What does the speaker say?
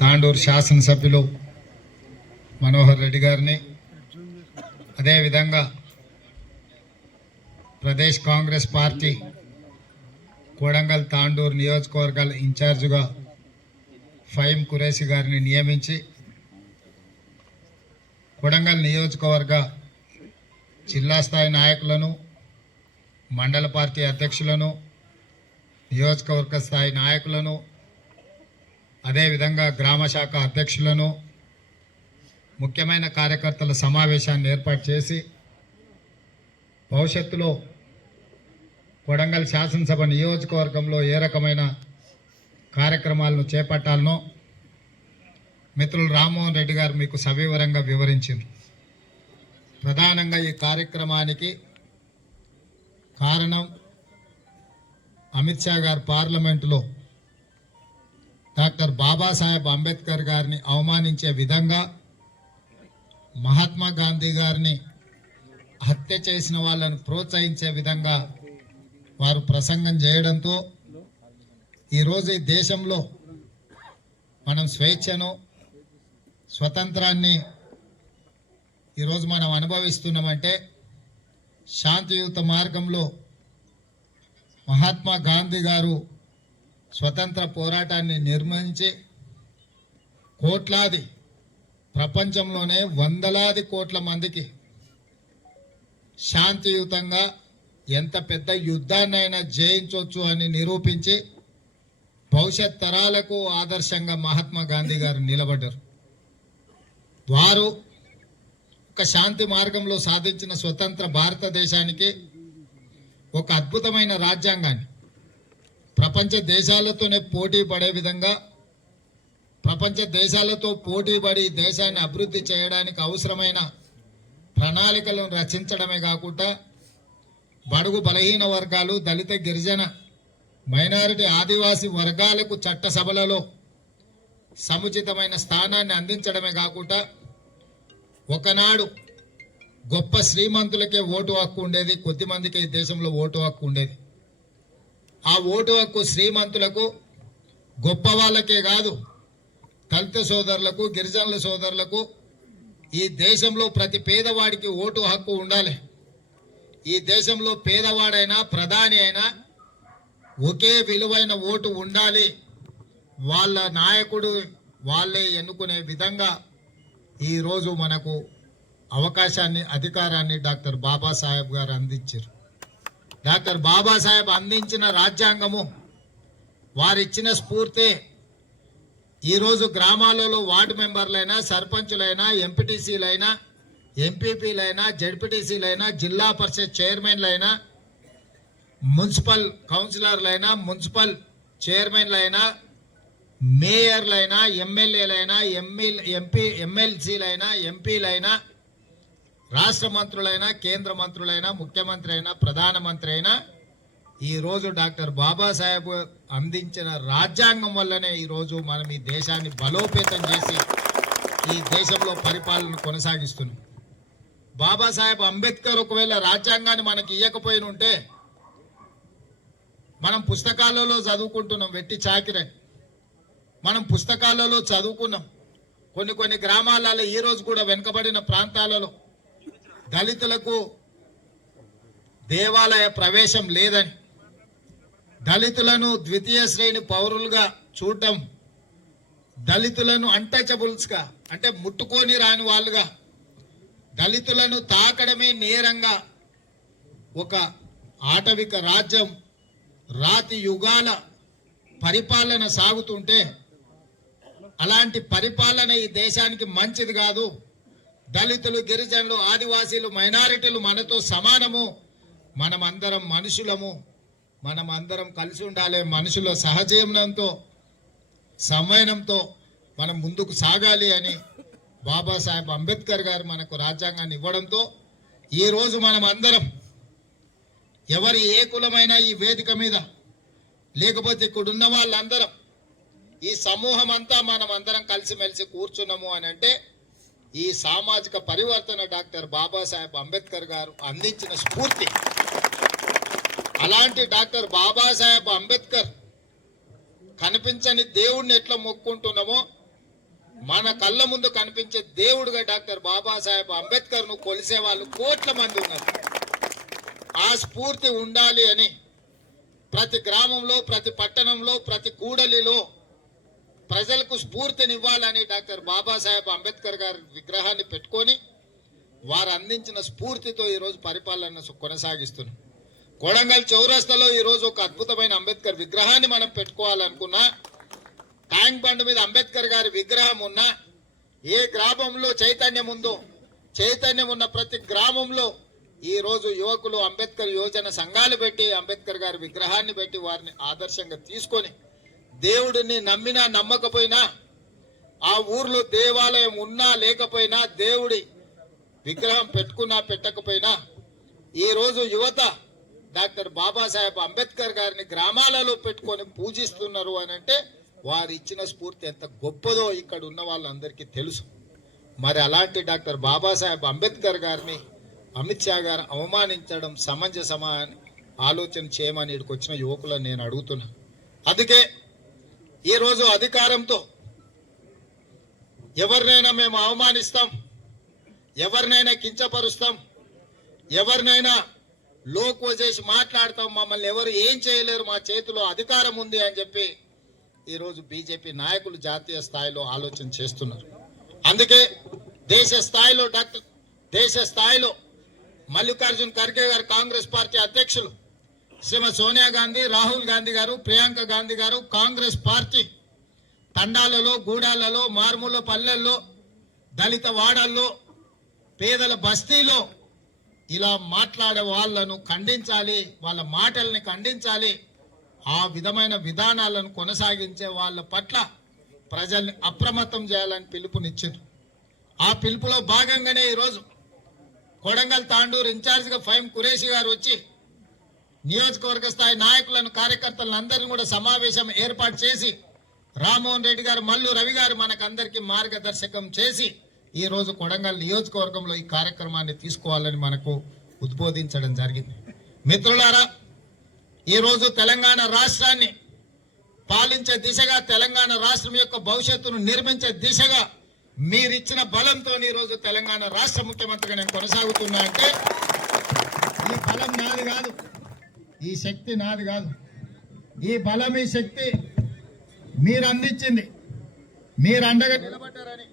తాండూరు శాసనసభ్యులు మనోహర్ రెడ్డి గారిని, అదేవిధంగా ప్రదేశ్ కాంగ్రెస్ పార్టీ కొడంగల్ తాండూరు నియోజకవర్గాల ఇన్ఛార్జిగా ఫహీం ఖురేషీ గారిని నియమించి కొడంగల్ నియోజకవర్గ జిల్లా స్థాయి నాయకులను, మండల పార్టీ అధ్యక్షులను, నియోజకవర్గ స్థాయి నాయకులను, అదేవిధంగా గ్రామ శాఖ అధ్యక్షులను, ముఖ్యమైన కార్యకర్తల సమావేశాన్ని ఏర్పాటు చేసి భవిష్యత్తులో కొడంగల్ శాసనసభ నియోజకవర్గంలో ఏ రకమైన కార్యక్రమాలను చేపట్టాలనో మిత్రులు రామ్మోహన్ రెడ్డి గారు మీకు సవివరంగా వివరించారు. ప్రధానంగా ఈ కార్యక్రమానికి కారణం అమిత్ షా గారు పార్లమెంటులో డాక్టర్ బాబాసాహెబ్ అంబేద్కర్ గారిని అవమానించే విధంగా, మహాత్మా గాంధీ గారిని హత్య చేసిన వాళ్ళని ప్రోత్సహించే విధంగా వారు ప్రసంగం చేయడంతో ఈరోజు ఈ దేశంలో మనం స్వేచ్ఛను, స్వతంత్రాన్ని ఈరోజు మనం అనుభవిస్తున్నామంటే శాంతియుత మార్గంలో మహాత్మా గాంధీ గారు స్వతంత్ర పోరాటాన్ని నిర్మించి కోట్లాది, ప్రపంచంలోనే వందలాది కోట్ల మందికి శాంతియుతంగా ఎంత పెద్ద యుద్ధాన్నైనా జయించవచ్చు అని నిరూపించి భవిష్యత్ తరాలకు ఆదర్శంగా మహాత్మా గాంధీ గారు నిలబడ్డారు. వారు ఒక శాంతి మార్గంలో సాధించిన స్వతంత్ర భారతదేశానికి ఒక అద్భుతమైన రాజ్యాంగాన్ని ప్రపంచ దేశాలతోనే పోటీ పడే విధంగా, ప్రపంచ దేశాలతో పోటీ పడి దేశాన్ని అభివృద్ధి చేయడానికి అవసరమైన ప్రణాళికలను రచించడమే కాకుండా బడుగు బలహీన వర్గాలు, దళిత, గిరిజన, మైనారిటీ, ఆదివాసీ వర్గాలకు చట్టసభలలో సముచితమైన స్థానాన్ని అందించడమే కాకుండా ఒకనాడు గొప్ప శ్రీమంతులకే ఓటు హక్కు ఉండేది, కొద్దిమందికి ఈ దేశంలో ఓటు హక్కు ఉండేది. ఆ ఓటు హక్కు శ్రీమంతులకు, గొప్ప వాళ్ళకే కాదు, దళిత సోదరులకు, గిరిజనుల సోదరులకు, ఈ దేశంలో ప్రతి పేదవాడికి ఓటు హక్కు ఉండాలి. ఈ దేశంలో పేదవాడైనా ప్రధాని అయినా ఒకే విలువైన ఓటు ఉండాలి. వాళ్ళ నాయకుడు వాళ్ళే ఎన్నుకునే విధంగా ఈరోజు మనకు అవకాశాన్ని, అధికారాన్ని డాక్టర్ బాబాసాహెబ్ గారు అందించారు. డాక్టర్ బాబాసాహెబ్ అందించిన రాజ్యాంగము, వారిచ్చిన స్ఫూర్తి ఈరోజు గ్రామాలలో వార్డు మెంబర్లైనా, సర్పంచులైనా, ఎంపీటీసీలైనా, ఎంపీపీలైనా, జడ్పీటీసీలైనా, జిల్లా పరిషత్ చైర్మన్లైనా, మున్సిపల్ కౌన్సిలర్లైనా, మున్సిపల్ చైర్మన్లైనా, మేయర్లైనా, ఎమ్మెల్యేలైనా, ఎమ్మెల్సీలైనా, ఎంపీలైనా, రాష్ట్ర మంత్రులైనా, కేంద్ర మంత్రులైనా, ముఖ్యమంత్రి అయినా, ప్రధానమంత్రి అయినా ఈరోజు డాక్టర్ బాబాసాహెబ్ అందించిన రాజ్యాంగం వల్లనే ఈరోజు మనం ఈ దేశాన్ని బలోపేతం చేసి ఈ దేశంలో పరిపాలన కొనసాగిస్తున్నాం. బాబాసాహెబ్ అంబేద్కర్ ఒకవేళ రాజ్యాంగాన్ని మనకి ఇవ్వకపోయిన ఉంటే మనం పుస్తకాలలో చదువుకుంటున్నాం, వెట్టి చాకిరని మనం పుస్తకాలలో చదువుకున్నాం. కొన్ని గ్రామాలలో ఈరోజు కూడా వెనుకబడిన ప్రాంతాలలో దళితులకు దేవాలయ ప్రవేశం లేదని, దళితులను ద్వితీయ శ్రేణి పౌరులుగా చూడటం, దళితులను అన్టచబుల్స్గా అంటే ముట్టుకొని రాని వాళ్ళుగా, దళితులను తాకడమే నేరంగా ఒక ఆటవిక రాజ్యం రాతి యుగాల పరిపాలన సాగుతుంటే అలాంటి పరిపాలన ఈ దేశానికి మంచిది కాదు. దళితులు, గిరిజనులు, ఆదివాసీలు, మైనారిటీలు మనతో సమానము, మనమందరం మనుషులము, మనమందరం కలిసి ఉండాలి, మనుషుల సహజీవనంతో సమయనంతో మనం ముందుకు సాగాలి అని బాబాసాహెబ్ అంబేద్కర్ గారు మనకు రాజ్యాంగాన్ని ఇవ్వడంతో ఈరోజు మనం అందరం ఎవరి ఏ కులమైన ఈ వేదిక మీద లేకపోతే ఇక్కడున్న వాళ్ళందరం ఈ సమూహం అంతా మనం అందరం కలిసిమెలిసి కూర్చున్నాము అని అంటే ఈ సామాజిక పరివర్తన డాక్టర్ బాబాసాహెబ్ అంబేద్కర్ గారు అందించిన స్ఫూర్తి. అలాంటి డాక్టర్ బాబాసాహెబ్ అంబేద్కర్ కనిపించని దేవుణ్ణి ఎట్లా మొక్కుంటున్నామో మన కళ్ళ ముందు కనిపించే దేవుడుగా డాక్టర్ బాబాసాహెబ్ అంబేద్కర్ ను కొలిసే వాళ్ళు కోట్ల మంది ఉన్నారు. ఆ స్ఫూర్తి ఉండాలి అని ప్రతి గ్రామంలో, ప్రతి పట్టణంలో, ప్రతి కూడలిలో ప్రజలకు స్ఫూర్తినివ్వాలని డాక్టర్ బాబాసాహెబ్ అంబేద్కర్ గారి విగ్రహాన్ని పెట్టుకొని వారు అందించిన స్ఫూర్తితో ఈరోజు పరిపాలన కొనసాగిస్తున్నాం. కొడంగల్ చౌరస్తాలో ఈరోజు ఒక అద్భుతమైన అంబేద్కర్ విగ్రహాన్ని మనం పెట్టుకోవాలనుకున్నా, ట్యాంక్ బండ్ మీద అంబేద్కర్ గారి విగ్రహం ఉన్నా, ఏ గ్రామంలో చైతన్యం ఉందో చైతన్యం ఉన్న ప్రతి గ్రామంలో ఈరోజు యువకులు అంబేద్కర్ యోజన సంఘాలు పెట్టి అంబేద్కర్ గారి విగ్రహాన్ని పెట్టి వారిని ఆదర్శంగా తీసుకొని దేవుడిని నమ్మినా నమ్మకపోయినా, ఆ ఊర్లో దేవాలయం ఉన్నా లేకపోయినా, దేవుడి విగ్రహం పెట్టుకున్నా పెట్టకపోయినా ఈరోజు యువత డాక్టర్ బాబాసాహెబ్ అంబేద్కర్ గారిని గ్రామాలలో పెట్టుకొని పూజిస్తున్నారు అని అంటే వారు ఇచ్చిన స్ఫూర్తి ఎంత గొప్పదో ఇక్కడ ఉన్న వాళ్ళందరికీ తెలుసు. మరి అలాంటి డాక్టర్ బాబాసాహెబ్ అంబేద్కర్ గారిని అమిత్ షా గారు అవమానించడం సమంజసమా అని ఆలోచన చేయమని ఇక్కడికి వచ్చిన యువకులను నేను అడుగుతున్నా. అందుకే ఈరోజు అధికారంతో ఎవరినైనా మేము అవమానిస్తాం, ఎవరినైనా కించపరుస్తాం, ఎవరినైనా లోకువ చేసి మాట్లాడతాం, మమ్మల్ని ఎవరు ఏం చేయలేరు, మా చేతిలో అధికారం ఉంది అని చెప్పి ఈరోజు బీజేపీ నాయకులు జాతీయ స్థాయిలో ఆలోచన చేస్తున్నారు. అందుకే దేశ స్థాయిలో మల్లికార్జున్ ఖర్గే గారు, కాంగ్రెస్ పార్టీ అధ్యక్షులు శ్రీమతి సోనియా గాంధీ, రాహుల్ గాంధీ గారు, ప్రియాంక గాంధీ గారు కాంగ్రెస్ పార్టీ తండాలలో, గూడాలలో, మారుమూల పల్లెల్లో, దళిత వాడల్లో, పేదల బస్తీలో ఇలా మాట్లాడే వాళ్ళను ఖండించాలి, వాళ్ళ మాటల్ని ఖండించాలి, ఆ విధమైన విధానాలను కొనసాగించే వాళ్ళ పట్ల ప్రజల్ని అప్రమత్తం చేయాలని పిలుపునిచ్చారు. ఆ పిలుపులో భాగంగానే ఈరోజు కొడంగల్ తాండూరు ఇన్ఛార్జిగా ఫైమ్ కురేషి గారు వచ్చి నియోజకవర్గ స్థాయి నాయకులను, కార్యకర్తలను అందరినీ కూడా సమావేశం ఏర్పాటు చేసి రామ్మోహన్ రెడ్డి గారు, మల్లు రవి గారు మనకందరికీ మార్గదర్శకం చేసి ఈరోజు కొడంగల్ నియోజకవర్గంలో ఈ కార్యక్రమాన్ని తీసుకోవాలని మనకు ఉద్బోధించడం జరిగింది. మిత్రులారా, ఈరోజు తెలంగాణ రాష్ట్రాన్ని పాలించే దిశగా, తెలంగాణ రాష్ట్రం యొక్క భవిష్యత్తును నిర్మించే దిశగా మీరిచ్చిన బలంతో ఈరోజు తెలంగాణ రాష్ట్ర ముఖ్యమంత్రిగా నేను కొనసాగుతున్నా అంటే ఈ బలం నాది కాదు, ఈ శక్తి నాది కాదు. ఈ బలం, ఈ శక్తి మీరు అందించింది, మీరు అండగా నిలబడ్డారని